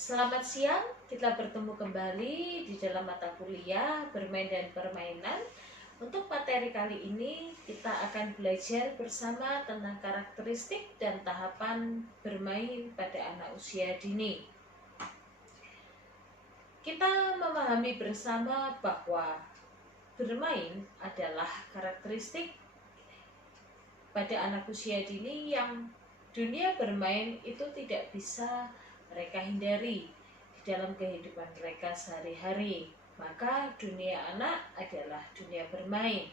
Selamat siang, kita bertemu kembali di dalam mata kuliah bermain dan permainan. Untuk materi kali ini kita akan belajar bersama tentang karakteristik dan tahapan bermain pada anak usia dini. Kita memahami bersama bahwa bermain adalah karakteristik pada anak usia dini yang dunia bermain itu tidak bisa mereka hindari di dalam kehidupan mereka sehari-hari. Maka dunia anak adalah dunia bermain.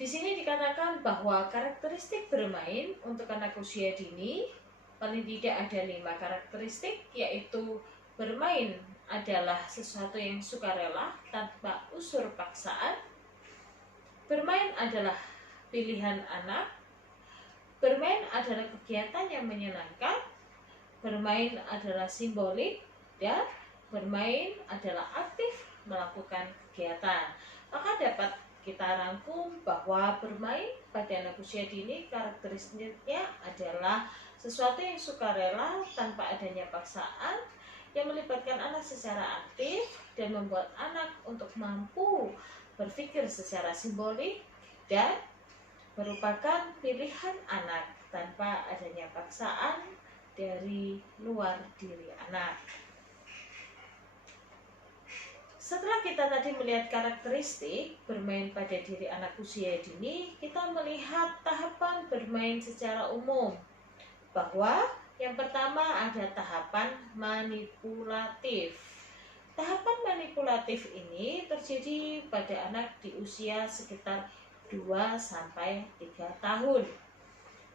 Di sini dikatakan bahwa karakteristik bermain untuk anak usia dini paling tidak ada 5 karakteristik, yaitu bermain adalah sesuatu yang sukarela tanpa unsur paksaan. Bermain adalah pilihan anak. Bermain adalah kegiatan yang menyenangkan. Bermain adalah simbolik, dan bermain adalah aktif melakukan kegiatan. Maka dapat kita rangkum bahwa bermain pada anak usia dini karakteristiknya adalah sesuatu yang sukarela tanpa adanya paksaan, yang melibatkan anak secara aktif dan membuat anak untuk mampu berpikir secara simbolik, dan merupakan pilihan anak tanpa adanya paksaan dari luar diri anak. Setelah kita tadi melihat karakteristik bermain pada diri anak usia dini, kita melihat tahapan bermain secara umum. Bahwa yang pertama ada tahapan manipulatif. Tahapan manipulatif ini terjadi pada anak di usia sekitar 2-3 tahun.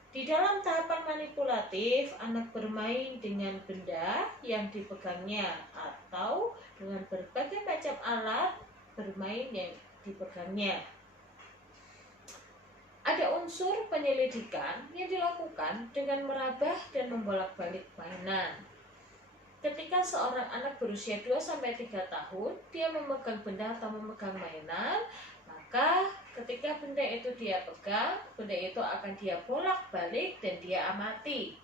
Di dalam tahapan manipulatif, anak bermain dengan benda yang dipegangnya atau dengan berbagai macam alat bermain yang dipegangnya. Ada unsur penyelidikan yang dilakukan dengan merabah dan membolak-balik mainan. Ketika seorang anak berusia 2-3 tahun, dia memegang benda atau memegang mainan, maka ketika benda itu dia pegang, benda itu akan dia bolak-balik dan dia amati.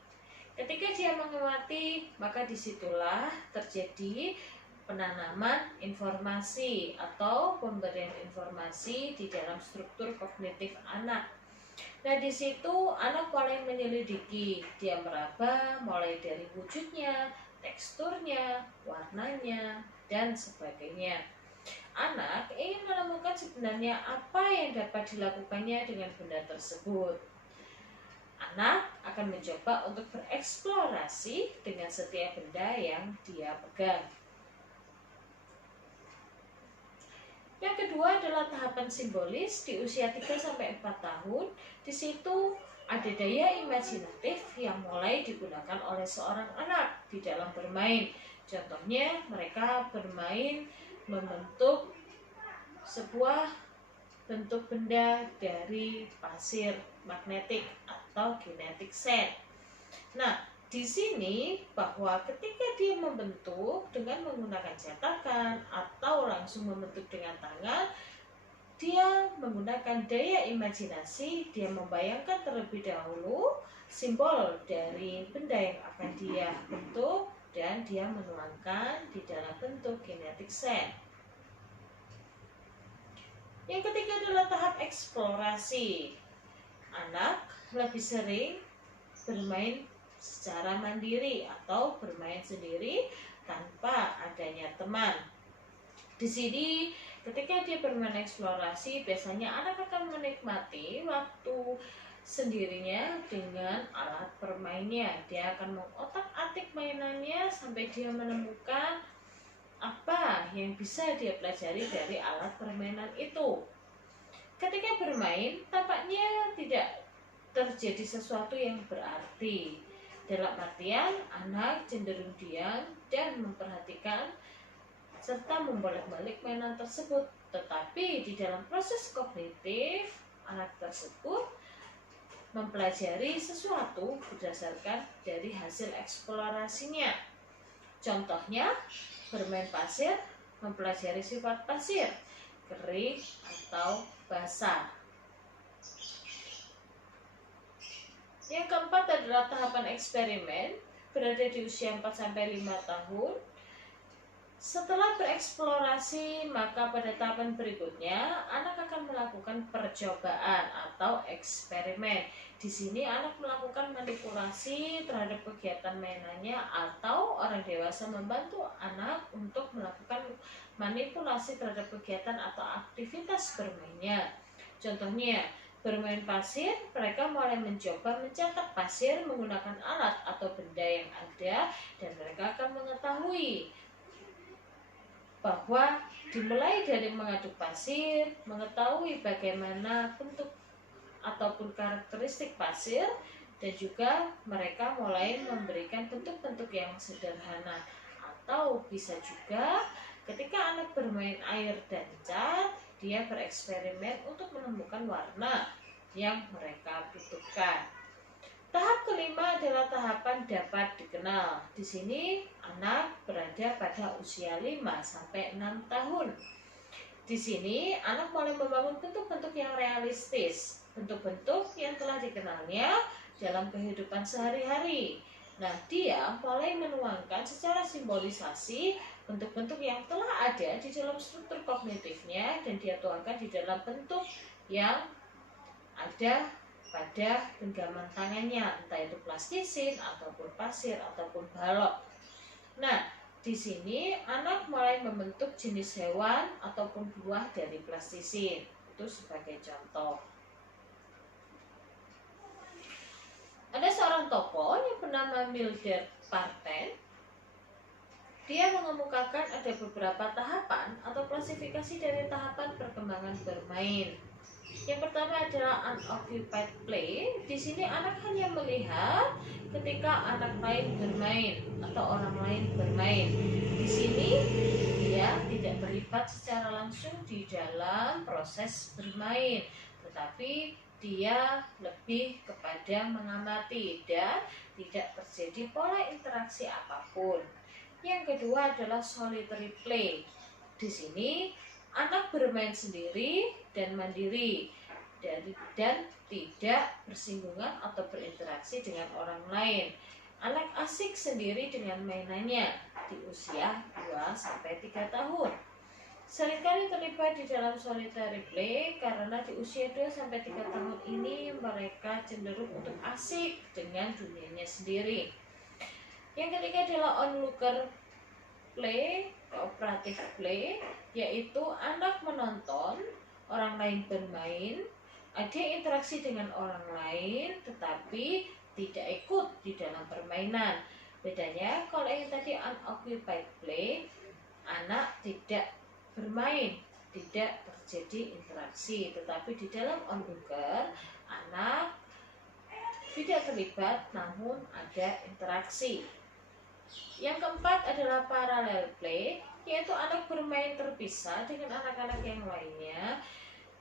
Ketika dia mengamati, maka disitulah terjadi penanaman informasi atau pemberian informasi di dalam struktur kognitif anak. Nah, di situ anak mulai menyelidiki, dia meraba mulai dari wujudnya, teksturnya, warnanya, dan sebagainya. Anak ingin menemukan sebenarnya apa yang dapat dilakukannya dengan benda tersebut. Anak akan mencoba untuk bereksplorasi dengan setiap benda yang dia pegang. Yang kedua adalah tahapan simbolis di usia 3-4 tahun. Di situ ada daya imajinatif yang mulai digunakan oleh seorang anak di dalam bermain. Contohnya mereka bermain membentuk sebuah bentuk benda dari pasir magnetik atau kinetic sand. Nah, di sini bahwa ketika dia membentuk dengan menggunakan cetakan atau langsung membentuk dengan tangan, dia menggunakan daya imajinasi, dia membayangkan terlebih dahulu simbol dari benda yang akan dia bentuk dan dia menuangkan di dalam bentuk kinetic sand. Yang ketiga adalah tahap eksplorasi. Anak lebih sering bermain secara mandiri atau bermain sendiri tanpa adanya teman. Di sini ketika dia bermain eksplorasi, biasanya anak akan menikmati waktu sendirinya dengan alat permainnya. Dia akan mengotak-atik mainannya sampai dia menemukan apa yang bisa dia pelajari dari alat permainan itu. Ketika bermain, tampaknya tidak terjadi sesuatu yang berarti. Dalam artian, anak cenderung diam dan memperhatikan serta membolak-balik mainan tersebut. Tetapi di dalam proses kognitif, anak tersebut mempelajari sesuatu berdasarkan dari hasil eksplorasinya. Contohnya, bermain pasir, mempelajari sifat pasir, kering atau basah. Yang keempat adalah tahapan eksperimen. berada di usia 4-5 tahun. Setelah bereksplorasi, maka pada tahapan berikutnya anak akan melakukan percobaan atau eksperimen. Di sini anak melakukan manipulasi terhadap kegiatan mainannya, atau orang dewasa membantu anak untuk melakukan manipulasi terhadap kegiatan atau aktivitas bermainnya. Contohnya, bermain pasir, mereka mulai mencoba mencetak pasir menggunakan alat atau benda yang ada, dan mereka akan mengetahui bahwa dimulai dari mengaduk pasir, mengetahui bagaimana bentuk ataupun karakteristik pasir, dan juga mereka mulai memberikan bentuk-bentuk yang sederhana. Atau bisa juga ketika anak bermain air dan cat, dia bereksperimen untuk menemukan warna yang mereka butuhkan. Tahap kelima adalah tahapan dapat dikenal. Di sini anak berada pada usia 5-6 tahun. Di sini anak mulai membangun bentuk-bentuk yang realistis, bentuk-bentuk yang telah dikenalnya dalam kehidupan sehari-hari. Nah, dia mulai menuangkan secara simbolisasi bentuk-bentuk yang telah ada di dalam struktur kognitifnya, dan dia tuangkan di dalam bentuk yang ada pada genggaman tangannya, entah itu plastisin ataupun pasir ataupun balok. Nah, di sini anak mulai membentuk jenis hewan ataupun buah dari plastisin. Itu sebagai contoh. Ada seorang tokoh yang bernama Mildred Parten. Dia mengemukakan ada beberapa tahapan atau klasifikasi dari tahapan perkembangan bermain. Yang pertama adalah unoccupied play. Di sini anak hanya melihat ketika anak lain bermain atau orang lain bermain. Di sini dia tidak terlibat secara langsung di dalam proses bermain, tetapi dia lebih kepada mengamati dan tidak terjadi pola interaksi apapun. Yang kedua adalah solitary play. Di sini anak bermain sendiri dan mandiri, dan tidak bersinggungan atau berinteraksi dengan orang lain. Anak asik sendiri dengan mainannya di usia 2-3 tahun. Seringkali terlibat di dalam solitary play karena di usia 2-3 tahun ini mereka cenderung untuk asik dengan dunianya sendiri. Yang ketiga adalah onlooker play, cooperative play, yaitu anak menonton orang lain bermain, ada interaksi dengan orang lain, tetapi tidak ikut di dalam permainan. Bedanya kalau yang tadi unoccupied play, anak tidak bermain, tidak terjadi interaksi, tetapi di dalam onlooker, anak tidak terlibat namun ada interaksi. Yang keempat adalah parallel play, yaitu anak bermain terpisah dengan anak-anak yang lainnya,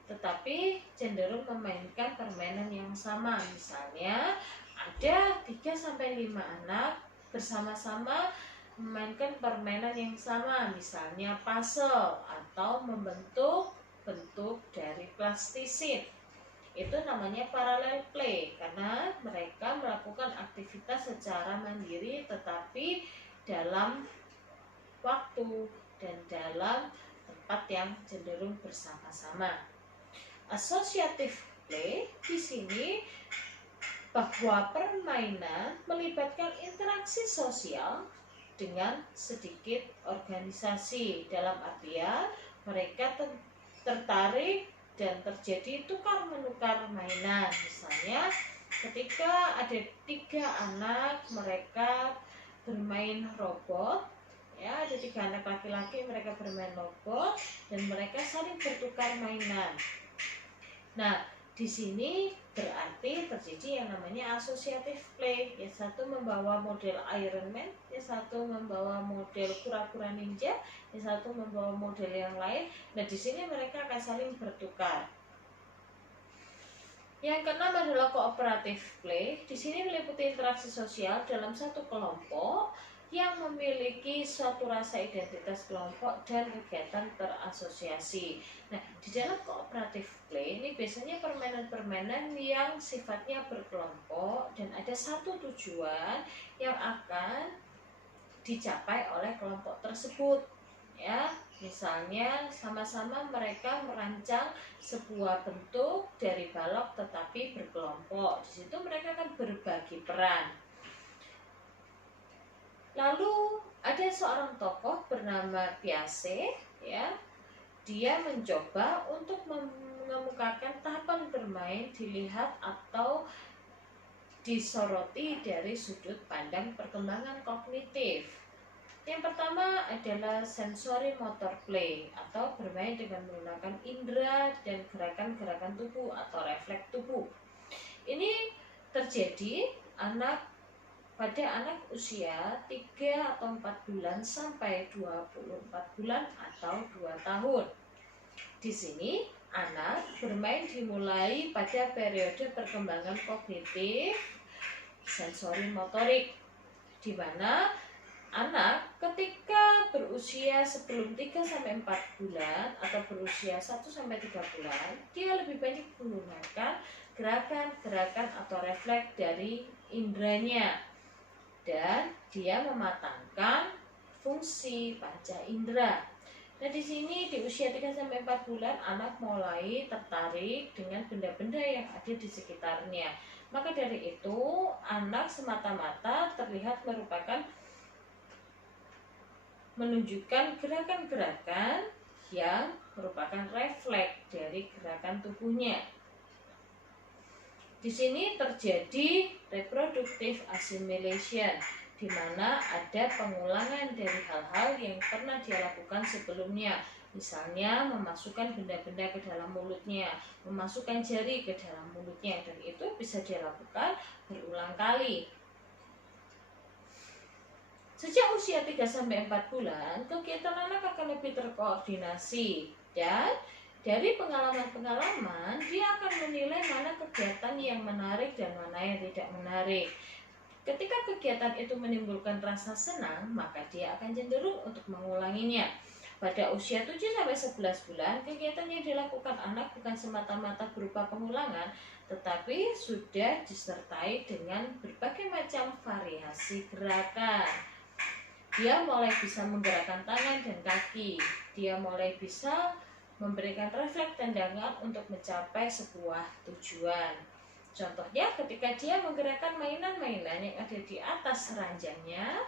tetapi cenderung memainkan permainan yang sama. Misalnya ada 3-5 anak bersama-sama memainkan permainan yang sama, misalnya puzzle atau membentuk bentuk dari plastisin. Itu namanya parallel play karena mereka melakukan aktivitas secara mandiri tetapi dalam waktu dan dalam tempat yang cenderung bersama-sama. Associative play di sini bahwa permainan melibatkan interaksi sosial dengan sedikit organisasi, dalam artian mereka tertarik dan terjadi tukar menukar mainan. Misalnya ketika ada 3 anak mereka bermain robot, ya, ada 3 anak laki-laki mereka bermain robot dan mereka saling bertukar mainan. Nah, di sini berarti terjadi yang namanya associative play. Yang satu membawa model Iron Man, yang satu membawa model kura-kura ninja, yang satu membawa model yang lain. Nah, di sini mereka akan saling bertukar. Yang keenam adalah cooperative play. Di sini meliputi interaksi sosial dalam satu kelompok yang memiliki suatu rasa identitas kelompok dan kegiatan terasosiasi. Nah, di dalam cooperative play ini biasanya permainan-permainan yang sifatnya berkelompok dan ada satu tujuan yang akan dicapai oleh kelompok tersebut. Ya, misalnya sama-sama mereka merancang sebuah bentuk dari balok tetapi berkelompok. Di situ mereka akan berbagi peran. Lalu ada seorang tokoh bernama Piaget, ya. Dia mencoba untuk mengemukakan tahapan bermain dilihat atau disoroti dari sudut pandang perkembangan kognitif. Yang pertama adalah sensory motor play atau bermain dengan menggunakan indera dan gerakan-gerakan tubuh atau refleks tubuh. Ini terjadi pada anak usia 3 atau 4 bulan sampai 24 bulan atau 2 tahun. Di sini anak bermain dimulai pada periode perkembangan kognitif sensori motorik, di mana anak ketika berusia sebelum 3 sampai 4 bulan atau berusia 1 sampai 3 bulan, dia lebih banyak menggunakan gerakan-gerakan atau refleks dari inderanya. Dan dia mematangkan fungsi panca indera. Nah, di sini di usia 3 sampai 4 bulan anak mulai tertarik dengan benda-benda yang ada di sekitarnya. Maka dari itu, anak semata-mata terlihat menunjukkan gerakan-gerakan yang merupakan refleks dari gerakan tubuhnya. Di sini terjadi reproductive assimilation, di mana ada pengulangan dari hal-hal yang pernah dia lakukan sebelumnya. Misalnya memasukkan benda-benda ke dalam mulutnya, memasukkan jari ke dalam mulutnya, dan itu bisa dia lakukan berulang kali. Sejak usia 3 sampai 4 bulan, kegiatan anak akan lebih terkoordinasi, dan dari pengalaman-pengalaman, dia akan menilai mana kegiatan yang menarik dan mana yang tidak menarik. Ketika kegiatan itu menimbulkan rasa senang, maka dia akan cenderung untuk mengulanginya. Pada usia 7 sampai 11 bulan, kegiatan yang dilakukan anak bukan semata-mata berupa pengulangan, tetapi sudah disertai dengan berbagai macam variasi gerakan. Dia mulai bisa menggerakkan tangan dan kaki. Dia mulai bisa memberikan refleks tendangan untuk mencapai sebuah tujuan. Contohnya ketika dia menggerakkan mainan-mainan yang ada di atas ranjangnya,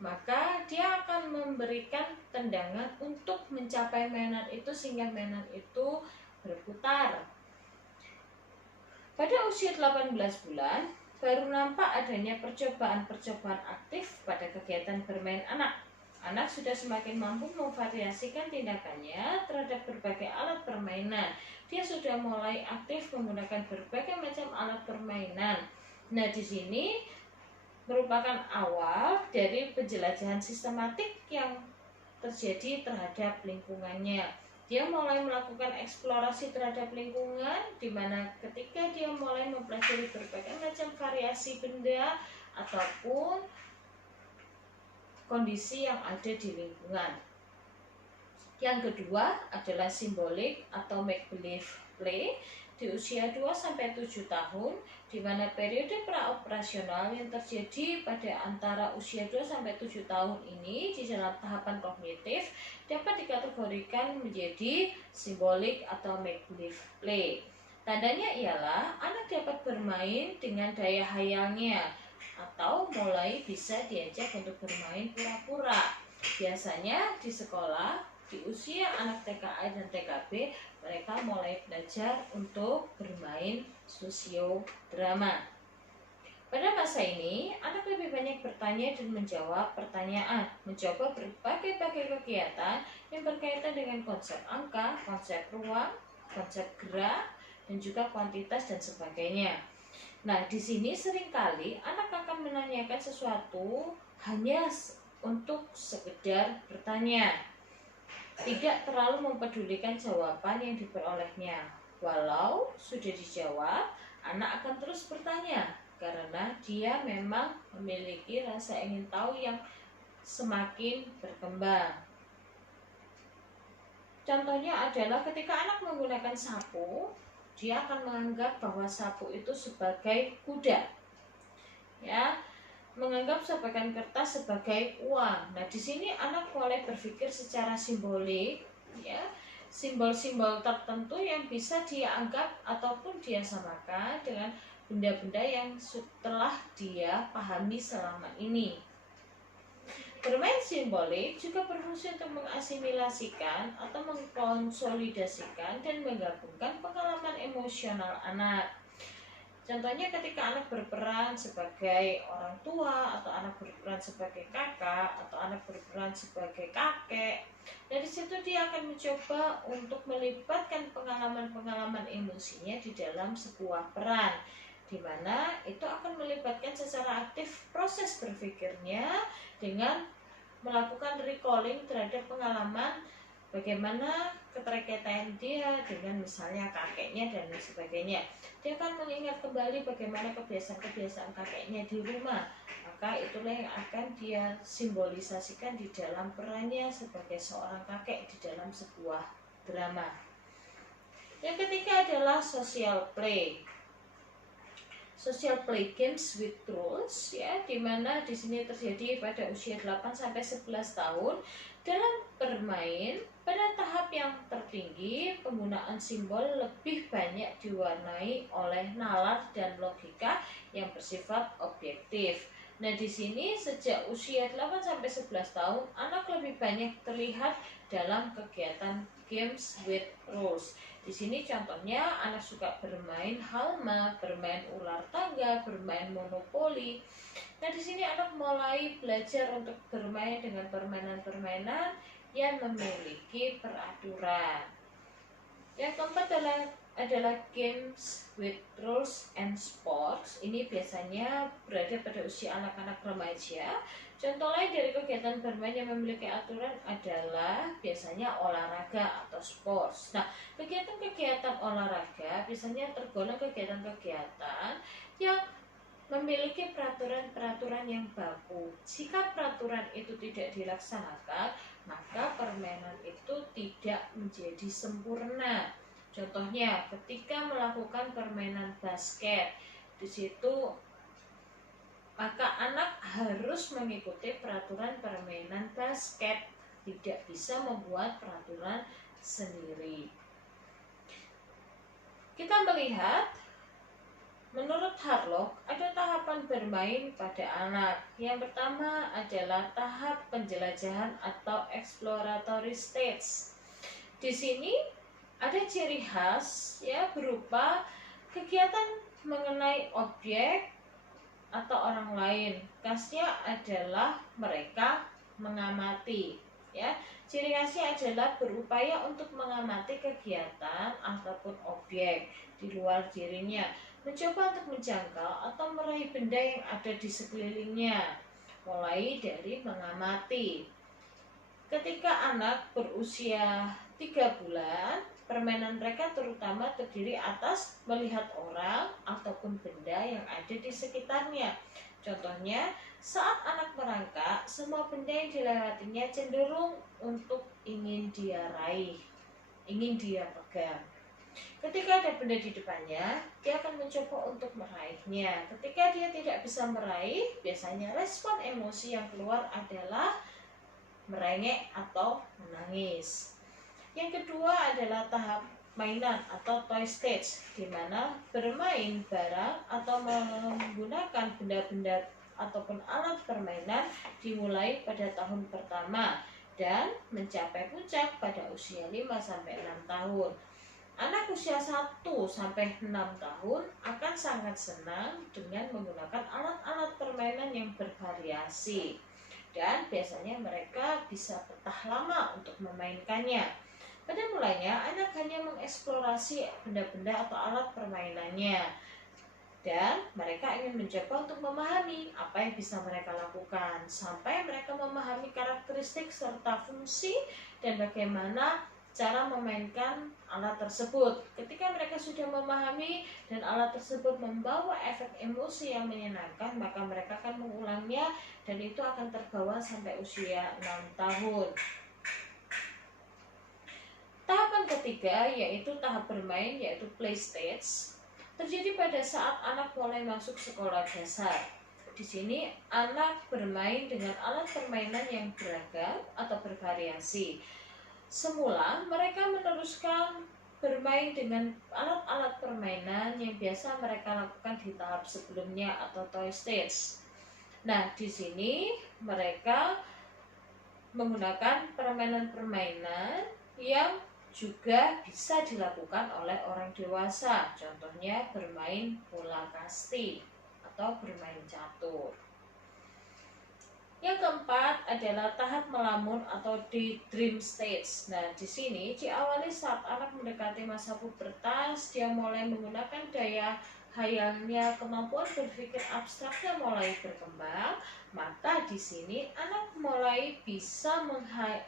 maka dia akan memberikan tendangan untuk mencapai mainan itu sehingga mainan itu berputar. Pada usia 18 bulan, baru nampak adanya percobaan-percobaan aktif pada kegiatan bermain anak. Anak sudah semakin mampu memvariasikan tindakannya terhadap berbagai alat permainan. Dia sudah mulai aktif menggunakan berbagai macam alat permainan. Nah, di sini merupakan awal dari penjelajahan sistematik yang terjadi terhadap lingkungannya. Dia mulai melakukan eksplorasi terhadap lingkungan, di mana ketika dia mulai mempelajari berbagai macam variasi benda ataupun kondisi yang ada di lingkungan. Yang kedua adalah simbolik atau make-believe play di usia 2 sampai 7 tahun, di mana periode praoperasional yang terjadi pada antara usia 2 sampai 7 tahun ini di dalam tahapan kognitif dapat dikategorikan menjadi simbolik atau make-believe play. Tandanya ialah anak dapat bermain dengan daya hayalnya atau mulai bisa diajak untuk bermain pura-pura. Biasanya di sekolah, di usia anak TKA dan TKB, mereka mulai belajar untuk bermain sosiodrama. Pada masa ini, anak lebih banyak bertanya dan menjawab pertanyaan, mencoba berbagai-bagai kegiatan yang berkaitan dengan konsep angka, konsep ruang, konsep gerak, dan juga kuantitas dan sebagainya. Nah, di sini seringkali anak akan menanyakan sesuatu hanya untuk sekedar bertanya, tidak terlalu mempedulikan jawaban yang diperolehnya. Walau sudah dijawab, anak akan terus bertanya karena dia memang memiliki rasa ingin tahu yang semakin berkembang. Contohnya adalah ketika anak menggunakan sapu, dia akan menganggap bahwa sapu itu sebagai kuda, ya, menganggap sebagian kertas sebagai uang. Nah, di sini anak mulai berpikir secara simbolik, ya, simbol-simbol tertentu yang bisa dia anggap ataupun dia samakan dengan benda-benda yang telah dia pahami selama ini. Bermain simbolik juga berfungsi untuk mengasimilasikan atau mengkonsolidasikan dan menggabungkan pengalaman emosional anak. Contohnya ketika anak berperan sebagai orang tua, atau anak berperan sebagai kakak, atau anak berperan sebagai kakek. Dari situ dia akan mencoba untuk melibatkan pengalaman-pengalaman emosinya di dalam sebuah peran, di mana itu akan melibatkan secara aktif proses berpikirnya dengan melakukan recalling terhadap pengalaman bagaimana keterkaitan dia dengan misalnya kakeknya dan sebagainya. Dia akan mengingat kembali bagaimana kebiasaan-kebiasaan kakeknya di rumah. Maka itulah yang akan dia simbolisasikan di dalam perannya sebagai seorang kakek di dalam sebuah drama. Yang ketiga adalah social play. Social play games with rules, ya, di mana di sini terjadi pada usia 8 sampai 11 tahun. Dalam bermain pada tahap yang tertinggi, penggunaan simbol lebih banyak diwarnai oleh nalar dan logika yang bersifat objektif. Nah, di sini sejak usia 8 sampai 11 tahun, anak lebih banyak terlihat dalam kegiatan games with rules. Di sini contohnya anak suka bermain halma, bermain ular tangga, bermain monopoli. Nah, di sini anak mulai belajar untuk bermain dengan permainan-permainan yang memiliki peraturan. Yang keempat adalah games with rules and sports. Ini biasanya berada pada usia anak-anak remaja. Contoh lain dari kegiatan bermain yang memiliki aturan adalah biasanya olahraga atau sports. Nah, kegiatan-kegiatan olahraga biasanya tergolong kegiatan-kegiatan yang memiliki peraturan-peraturan yang baku. Jika peraturan itu tidak dilaksanakan, maka permainan itu tidak menjadi sempurna. Contohnya, ketika melakukan permainan basket, di situ maka anak harus mengikuti peraturan permainan basket, tidak bisa membuat peraturan sendiri. Kita melihat, menurut Harlock, ada tahapan bermain pada anak. Yang pertama adalah tahap penjelajahan atau exploratory stage. Di sini ada ciri khas, ya, berupa kegiatan mengenai objek atau orang lain. Khasnya adalah mereka mengamati, ya. Ciri khasnya adalah berupaya untuk mengamati kegiatan ataupun objek di luar dirinya, mencoba untuk menjangkau atau meraih benda yang ada di sekelilingnya, mulai dari mengamati. Ketika anak berusia 3 bulan, permainan mereka terutama terdiri atas melihat orang ataupun benda yang ada di sekitarnya. Contohnya, saat anak merangkak, semua benda yang dilewatinya cenderung untuk ingin dia raih, ingin dia pegang. Ketika ada benda di depannya, dia akan mencoba untuk meraihnya. Ketika dia tidak bisa meraih, biasanya respon emosi yang keluar adalah merengek atau menangis. Yang kedua adalah tahap mainan atau toy stage, di mana bermain barang atau menggunakan benda-benda ataupun alat permainan dimulai pada tahun pertama dan mencapai puncak pada usia 5 sampai 6 tahun. Anak usia 1 sampai 6 tahun akan sangat senang dengan menggunakan alat-alat permainan yang bervariasi, dan biasanya mereka bisa betah lama untuk memainkannya. Pada mulanya, anak hanya mengeksplorasi benda-benda atau alat permainannya, dan mereka ingin mencoba untuk memahami apa yang bisa mereka lakukan, sampai mereka memahami karakteristik serta fungsi dan bagaimana cara memainkan alat tersebut. Ketika mereka sudah memahami dan alat tersebut membawa efek emosi yang menyenangkan, maka mereka akan mengulangnya dan itu akan terbawa sampai usia 6 tahun. Tahapan ketiga yaitu tahap bermain, yaitu play stage, terjadi pada saat anak mulai masuk sekolah dasar. Di sini anak bermain dengan alat permainan yang beragam atau bervariasi. Semula mereka meneruskan bermain dengan alat-alat permainan yang biasa mereka lakukan di tahap sebelumnya atau toy stage. Nah, di sini mereka menggunakan permainan-permainan yang juga bisa dilakukan oleh orang dewasa. Contohnya bermain bola kasti atau bermain catur. Yang keempat adalah tahap melamun atau daydream stage. Nah, di sini diawali saat anak mendekati masa pubertas, dia mulai menggunakan daya hayalnya, kemampuan berpikir abstraknya mulai berkembang. Maka di sini anak mulai bisa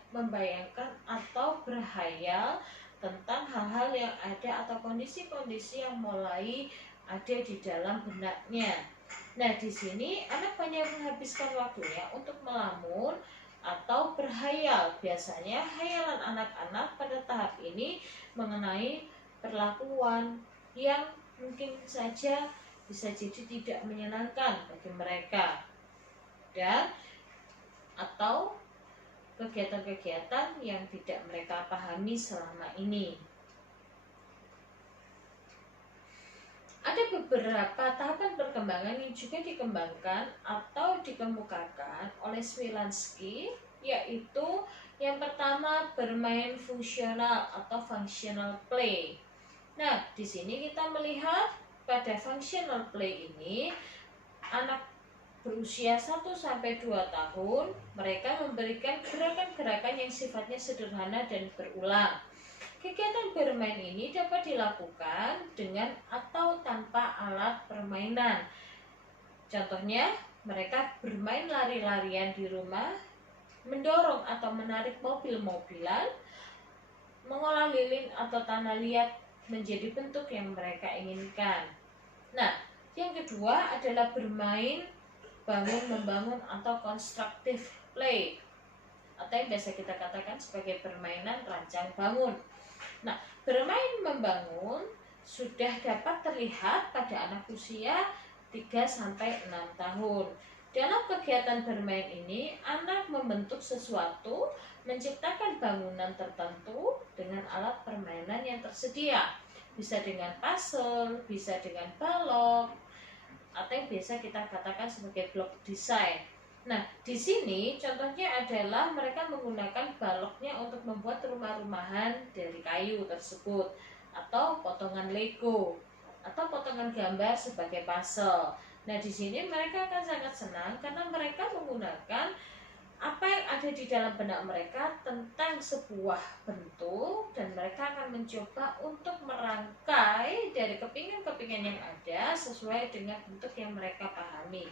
membayangkan atau berhayal tentang hal-hal yang ada atau kondisi-kondisi yang mulai ada di dalam benaknya. Nah, di sini anak banyak menghabiskan waktunya untuk melamun atau berhayal. Biasanya hayalan anak-anak pada tahap ini mengenai perlakuan yang mungkin saja bisa jadi tidak menyenangkan bagi mereka, dan atau kegiatan-kegiatan yang tidak mereka pahami selama ini. Ada beberapa tahapan perkembangan yang juga dikembangkan atau dikemukakan oleh Swilansky, yaitu yang pertama bermain fungsional atau functional play. Nah, di sini kita melihat pada functional play ini anak berusia 1-2 tahun mereka memberikan gerakan-gerakan yang sifatnya sederhana dan berulang. Kegiatan bermain ini dapat dilakukan dengan atau tanpa alat permainan. Contohnya, mereka bermain lari-larian di rumah, mendorong atau menarik mobil-mobilan, mengolah lilin atau tanah liat menjadi bentuk yang mereka inginkan. Nah, yang kedua adalah bermain bangun-membangun atau constructive play, atau yang biasa kita katakan sebagai permainan rancang bangun. Nah, bermain membangun sudah dapat terlihat pada anak usia 3-6 tahun. Dalam kegiatan bermain ini, anak membentuk sesuatu, menciptakan bangunan tertentu dengan alat permainan yang tersedia. Bisa dengan puzzle, bisa dengan balok, atau yang biasa kita katakan sebagai block design. Nah, di sini contohnya adalah mereka menggunakan baloknya untuk membuat rumah-rumahan dari kayu tersebut, atau potongan Lego, atau potongan gambar sebagai puzzle. Nah, di sini mereka akan sangat senang karena mereka menggunakan apa yang ada di dalam benak mereka tentang sebuah bentuk, dan mereka akan mencoba untuk merangkai dari kepingan-kepingan yang ada sesuai dengan bentuk yang mereka pahami.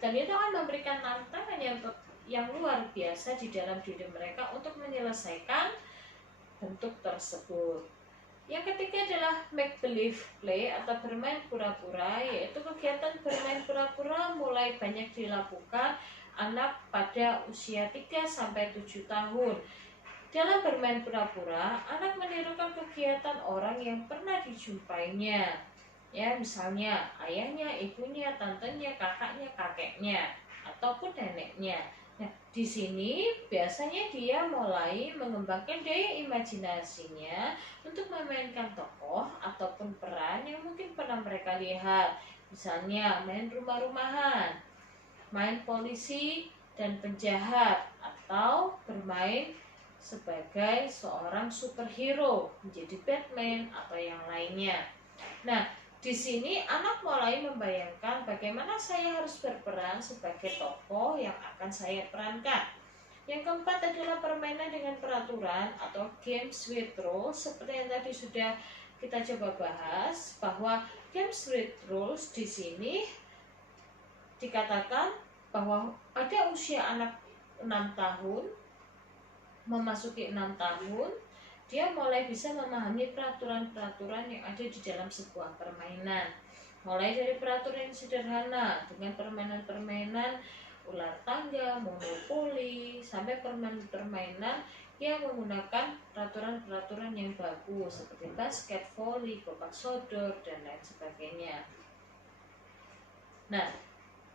Dan itu akan memberikan tantangan yang luar biasa di dalam diri mereka untuk menyelesaikan bentuk tersebut. Yang ketiga adalah make believe play atau bermain pura-pura, yaitu kegiatan bermain pura-pura mulai banyak dilakukan anak pada usia 3-7 tahun. Dalam bermain pura-pura, anak menirukan kegiatan orang yang pernah dijumpainya. Ya, misalnya ayahnya, ibunya, tantenya, kakaknya, kakeknya, ataupun neneknya. Nah, di sini biasanya dia mulai mengembangkan daya imajinasinya untuk memainkan tokoh ataupun peran yang mungkin pernah mereka lihat. Misalnya main rumah-rumahan, main polisi dan penjahat, atau bermain sebagai seorang superhero, menjadi Batman atau yang lainnya. Nah, di sini anak mulai membayangkan bagaimana saya harus berperan sebagai tokoh yang akan saya perankan. Yang keempat adalah permainan dengan peraturan atau games with rules. Seperti yang tadi sudah kita coba bahas, bahwa games with rules di sini dikatakan bahwa pada usia anak 6 tahun memasuki 6 tahun, dia mulai bisa memahami peraturan-peraturan yang ada di dalam sebuah permainan. Mulai dari peraturan yang sederhana dengan permainan-permainan ular tangga, monopoli, sampai permainan-permainan yang menggunakan peraturan-peraturan yang bagus seperti basket, voli, kopak sodor, dan lain sebagainya. Nah,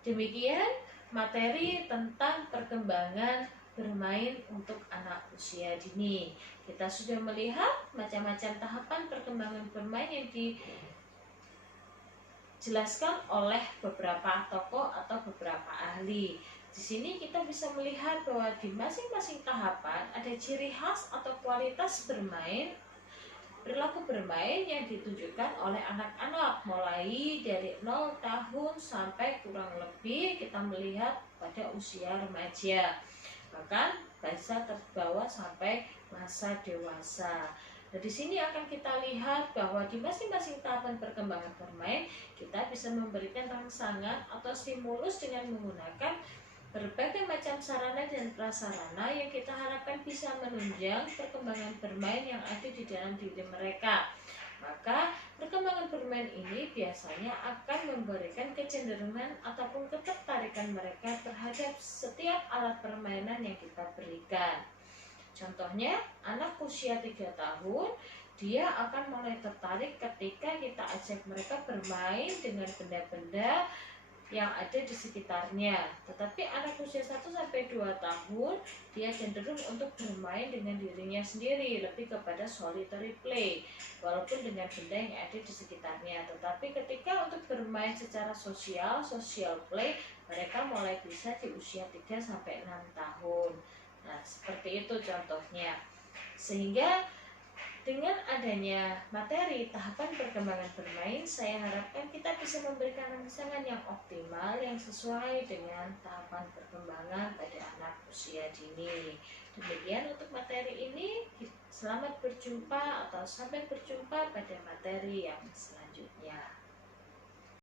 demikian materi tentang perkembangan bermain untuk anak usia dini. Kita sudah melihat macam-macam tahapan perkembangan bermain yang dijelaskan oleh beberapa tokoh atau beberapa ahli. Di sini kita bisa melihat bahwa di masing-masing tahapan ada ciri khas atau kualitas perilaku bermain yang ditunjukkan oleh anak-anak mulai dari 0 tahun sampai kurang lebih kita melihat pada usia remaja, bahkan bisa terbawa sampai masa dewasa. Nah, di sini akan kita lihat bahwa di masing-masing tahapan perkembangan bermain kita bisa memberikan rangsangan atau stimulus dengan menggunakan berbagai macam sarana dan prasarana yang kita harapkan bisa menunjang perkembangan bermain yang ada di dalam diri mereka. Maka perkembangan bermain ini biasanya akan memberikan kecenderungan ataupun ketertarikan mereka terhadap setiap alat permainan yang kita berikan. Contohnya, anak usia 3 tahun, dia akan mulai tertarik ketika kita ajak mereka bermain dengan benda-benda yang ada di sekitarnya. Tetapi anak usia 1-2 tahun, dia cenderung untuk bermain dengan dirinya sendiri, lebih kepada solitary play, walaupun dengan benda yang ada di sekitarnya. Tetapi ketika untuk bermain secara social play, mereka mulai bisa di usia 3-6 tahun. Nah, seperti itu contohnya. Sehingga dengan adanya materi tahapan perkembangan bermain, saya harapkan kita bisa memberikan rangsangan yang optimal yang sesuai dengan tahapan perkembangan pada anak usia dini. Demikian untuk materi ini. Selamat berjumpa atau sampai berjumpa pada materi yang selanjutnya.